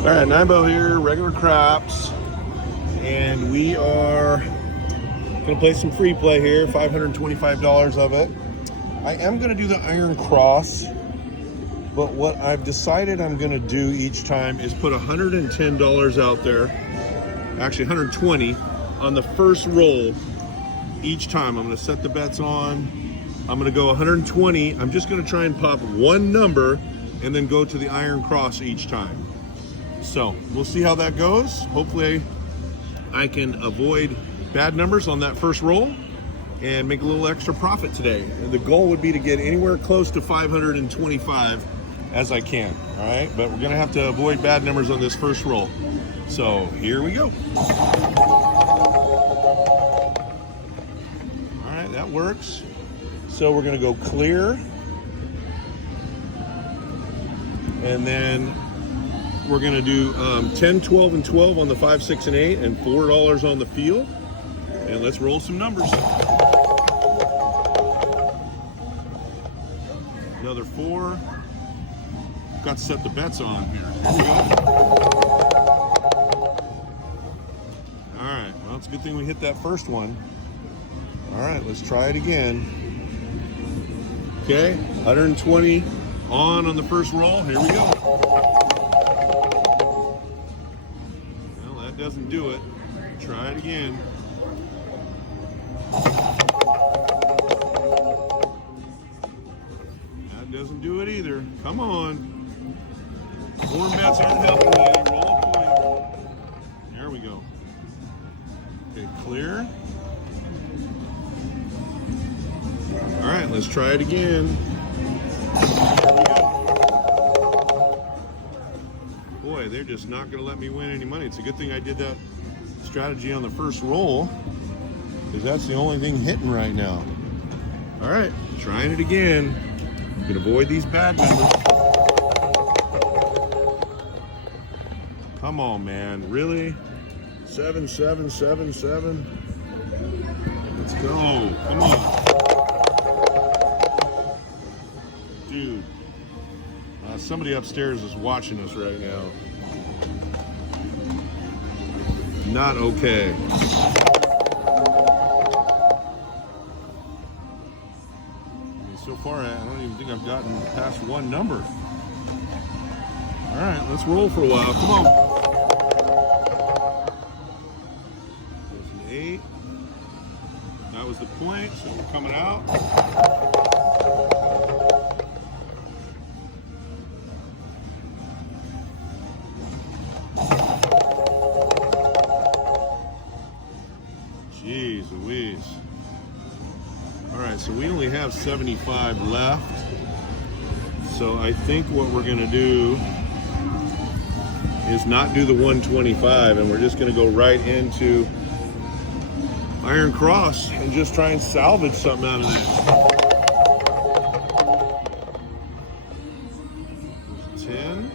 All right, Nimbo here, regular craps, and we are gonna play some free play here, $525 of it. I am gonna do the iron cross, but what I've decided I'm gonna do each time is put $110 out there, actually 120 on the first roll each time. I'm gonna set the bets on. I'm gonna go 120. I'm just gonna try and pop one number and then go to the iron cross each time. So we'll see how that goes. Hopefully I can avoid bad numbers on that first roll and make a little extra profit today. And the goal would be to get anywhere close to 525 as I can, all right? But we're gonna have to avoid bad numbers on this first roll. So here we go. All right, that works. So we're gonna go clear. And then we're gonna do 10, 12, and 12 on the 5, 6, and 8, and $4 on the field. And let's roll some numbers. Another 4. Got to set the bets on here. Here we go. All right, well, it's a good thing we hit that first one. All right, let's try it again. Okay, 120 on the first roll. Here we go. Well, that doesn't do it. Try it again. That doesn't do it either. Come on. Warm bets aren't helping me. Roll a point. There we go. Okay, clear. All right, let's try it again. Boy, they're just not gonna let me win any money. It's a good thing I did that strategy on the first roll, because that's the only thing hitting right now. All right, trying it again. You can avoid these bad numbers. Come on, man, really? 7, 7, 7, 7. Let's go, come on. Dude, somebody upstairs is watching us right now. Not okay. So far, I don't even think I've gotten past one number. All right, let's roll for a while. Come on. There's an 8. That was the point, so we're coming out. Jeez Louise. All right, so we only have 75 left. So I think what we're gonna do is not do the 125, and we're just gonna go right into iron cross and just try and salvage something out of this. 10.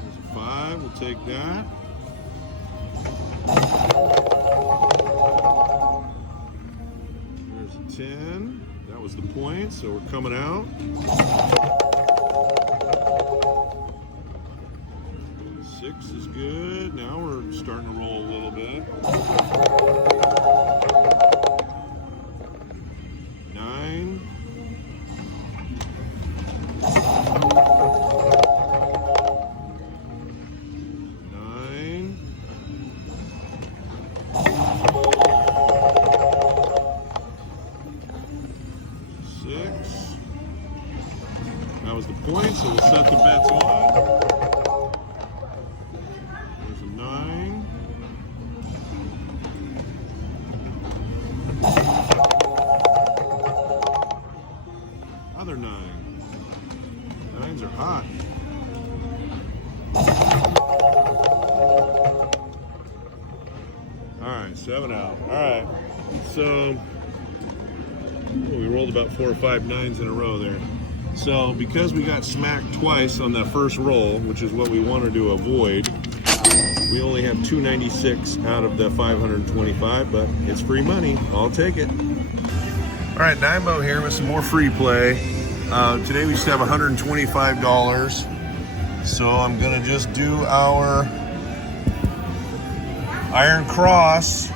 There's a 5, we'll take that. There's a 10. That was the point, so we're coming out. 6 is good. Now we're starting to roll a little bit. 9. 9. That was the point, so we'll set the bets on. There's a 9. Another 9. 9s are hot. All right, 7 out. All right, so we rolled about 4 or 5 9s in a row there. So because we got smacked twice on that first roll, which is what we wanted to avoid, we only have 296 out of the 525, but it's free money. I'll take it. All right, Nimo here with some more free play. Today we just have $125. So I'm gonna just do our iron cross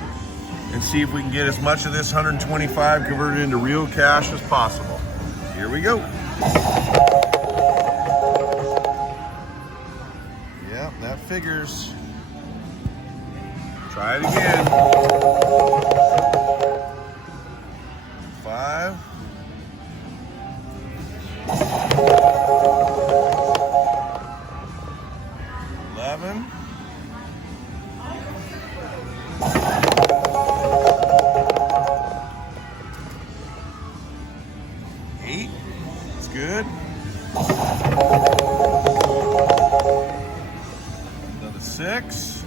and see if we can get as much of this 125 converted into real cash as possible. Here we go. Yep, that figures. Try it again. 5. 11. 8. That's good. Another 6.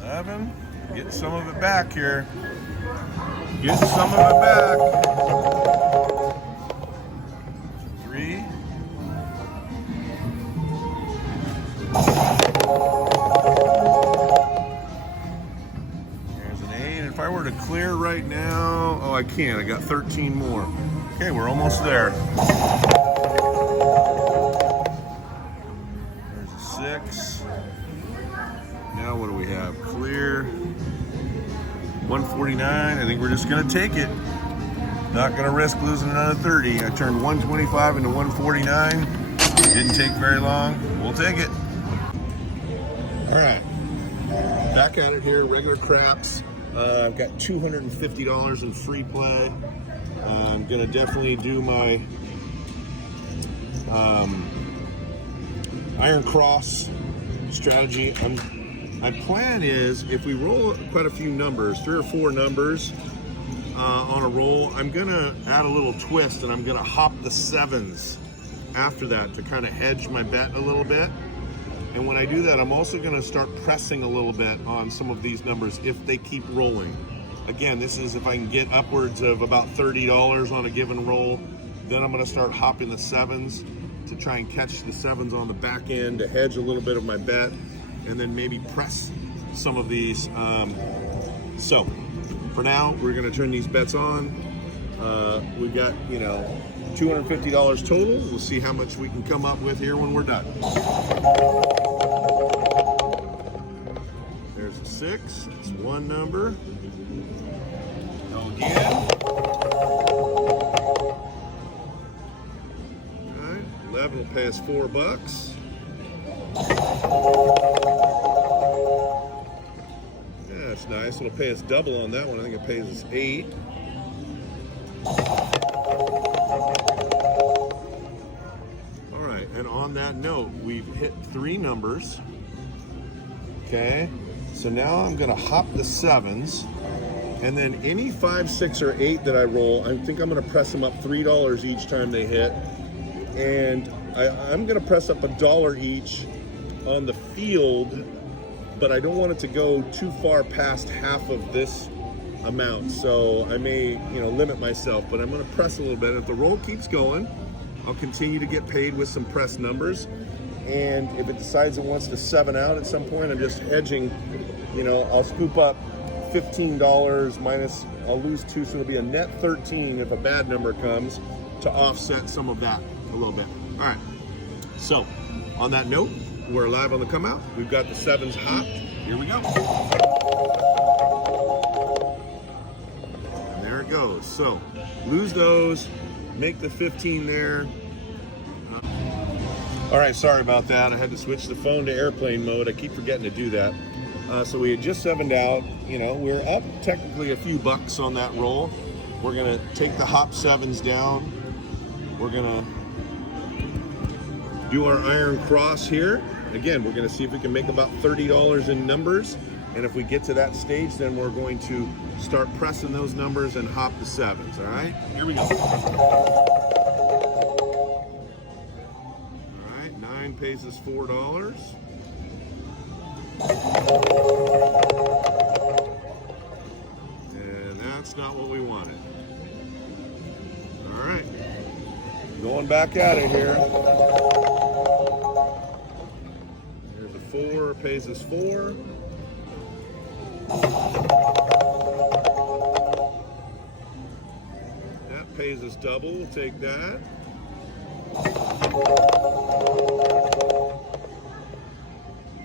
11. Getting some of it back here. Getting some of it back. 3. There's an 8. If I were to clear right now, oh, I can't. I got 13 more. Okay, we're almost there. There's a 6. Now what do we have? Clear. 149. I think we're just gonna take it. Not gonna risk losing another 30. I turned 125 into 149. Didn't take very long. We'll take it. All right, back at it here. Regular craps. I've got $250 in free play. I'm gonna definitely do my iron cross strategy. My plan is, if we roll quite a few numbers, 3 or 4 numbers on a roll, I'm gonna add a little twist and I'm gonna hop the 7s after that to kind of hedge my bet a little bit. And when I do that, I'm also gonna start pressing a little bit on some of these numbers if they keep rolling. Again, this is if I can get upwards of about $30 on a given roll, then I'm gonna start hopping the 7s to try and catch the 7s on the back end to hedge a little bit of my bet, and then maybe press some of these. So for now, we're gonna turn these bets on. We've got, $250 total. We'll see how much we can come up with here when we're done. There's a 6, it's one number. Go again. All right, 11 will pay us $4. Yeah, that's nice. It'll pay us double on that one. I think it pays us 8. All right, and on that note, we've hit 3 numbers. Okay, so now I'm gonna hop the 7s, and then any 5, 6, or 8 that I roll, I think I'm gonna press them up $3 each time they hit, and I'm gonna press up $1 each on the field, but I don't want it to go too far past half of this amount, so I may limit myself, but I'm going to press a little bit. If the roll keeps going, I'll continue to get paid with some press numbers, and if it decides it wants to 7 out at some point, I'm just hedging. I'll scoop up $15 minus, I'll lose 2, so it'll be a net 13 if a bad number comes, to offset some of that a little bit. All right, so on that note, we're live on the come out. We've got the 7s hopped. Here we go. And there it goes. So lose those, make the 15 there. All right, sorry about that. I had to switch the phone to airplane mode. I keep forgetting to do that. So we had just 7'd out. We're up technically a few bucks on that roll. We're gonna take the hop 7s down. We're gonna do our iron cross here. Again, we're gonna see if we can make about $30 in numbers. And if we get to that stage, then we're going to start pressing those numbers and hop the 7s, all right? Here we go. All right, 9 pays us $4. And that's not what we wanted. All right, going back at it here. There's a 4, pays us 4. That pays us double. We'll take that.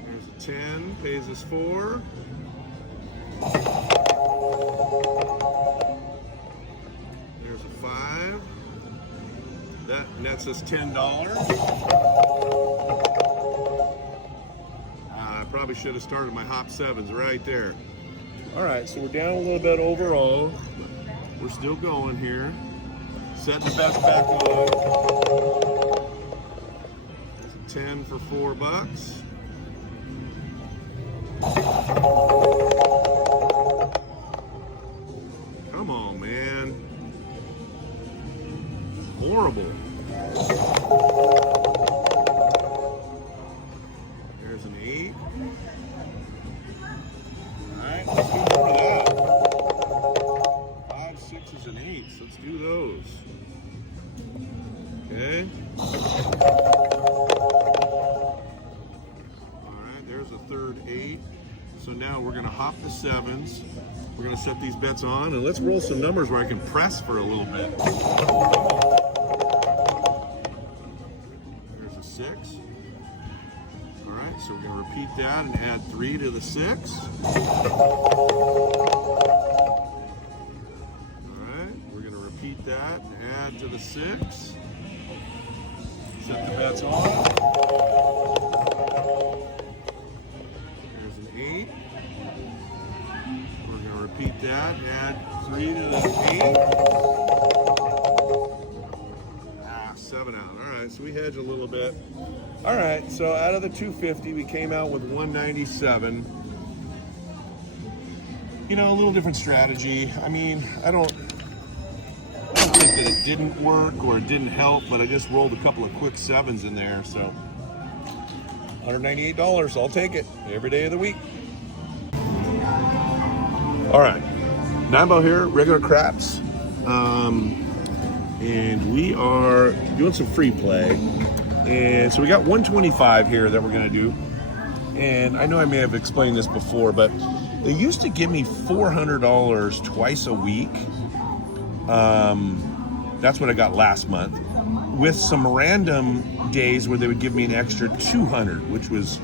There's a 10, pays us 4. There's a 5. That nets us $10. I probably should have started my hop 7s right there. All right, so we're down a little bit overall. We're still going here. Setting the bets back on. There's a 10 for $4. Come on, man. Horrible. There's an 8. All right, let's do more of that. 5, 6s, and 8s. Let's do those. Okay. All right, there's a third 8. So now we're gonna hop the 7s. We're gonna set these bets on, and let's roll some numbers where I can press for a little bit. There's a 6. All right, so we're gonna repeat that and add 3 to the 6. All right, we're gonna repeat that and add to the 6. Set the bets on. There's an 8. We're gonna repeat that and add 3 to the 8. 7 out. All right, so we hedge a little bit. All right, so out of the 250, we came out with 197. You know, a little different strategy. I mean, I don't think that it didn't work or it didn't help, but I just rolled a couple of quick 7s in there, so $198. I'll take it every day of the week. All right, Nambo here, regular craps. And we are doing some free play. And so we got 125 here that we're gonna do. And I know I may have explained this before, but they used to give me $400 twice a week. That's what I got last month, with some random days where they would give me an extra 200, which was,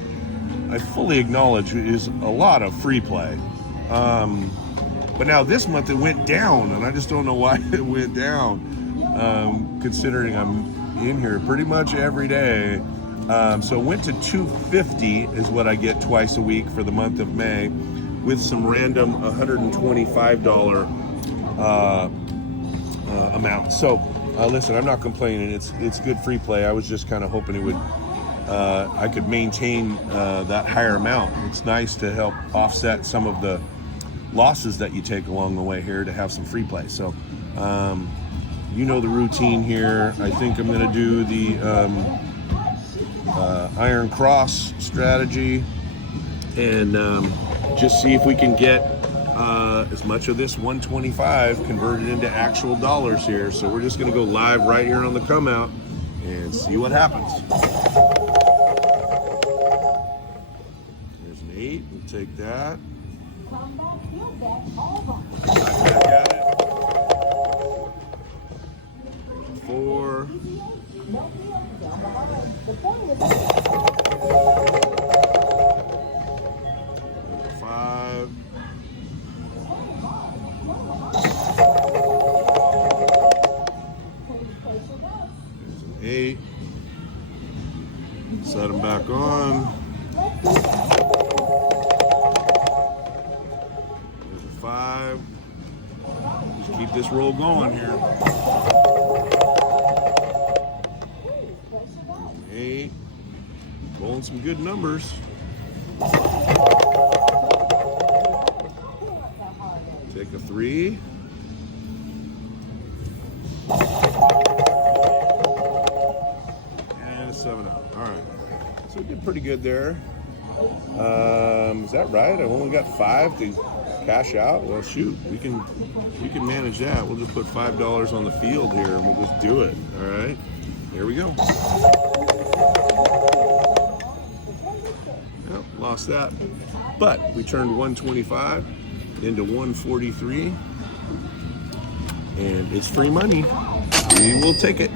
I fully acknowledge, is a lot of free play. But now this month it went down, and I just don't know why it went down, considering I'm in here pretty much every day. So it went to 250 is what I get twice a week for the month of May, with some random $125 amount. So listen, I'm not complaining. It's good free play. I was just kind of hoping it would, I could maintain that higher amount. It's nice to help offset some of the losses that you take along the way here to have some free play. So you know the routine here. I think I'm going to do the iron cross strategy and just see if we can get as much of this 125 converted into actual dollars here. So we're just going to go live right here on the come out and see what happens. There's an 8. We'll take that. Back at it. 4. 5. 8. Set them back on. There's a 5. Just keep this roll going here. 8. Rolling some good numbers. Take a 3. And a 7 out. All right. So we did pretty good there. Is that right? I've only got 5 to cash out. Well, shoot, we can manage that. We'll just put $5 on the field here, and we'll just do it. All right. Here we go. Well, lost that. But we turned 125 into 143, and it's free money. We will take it.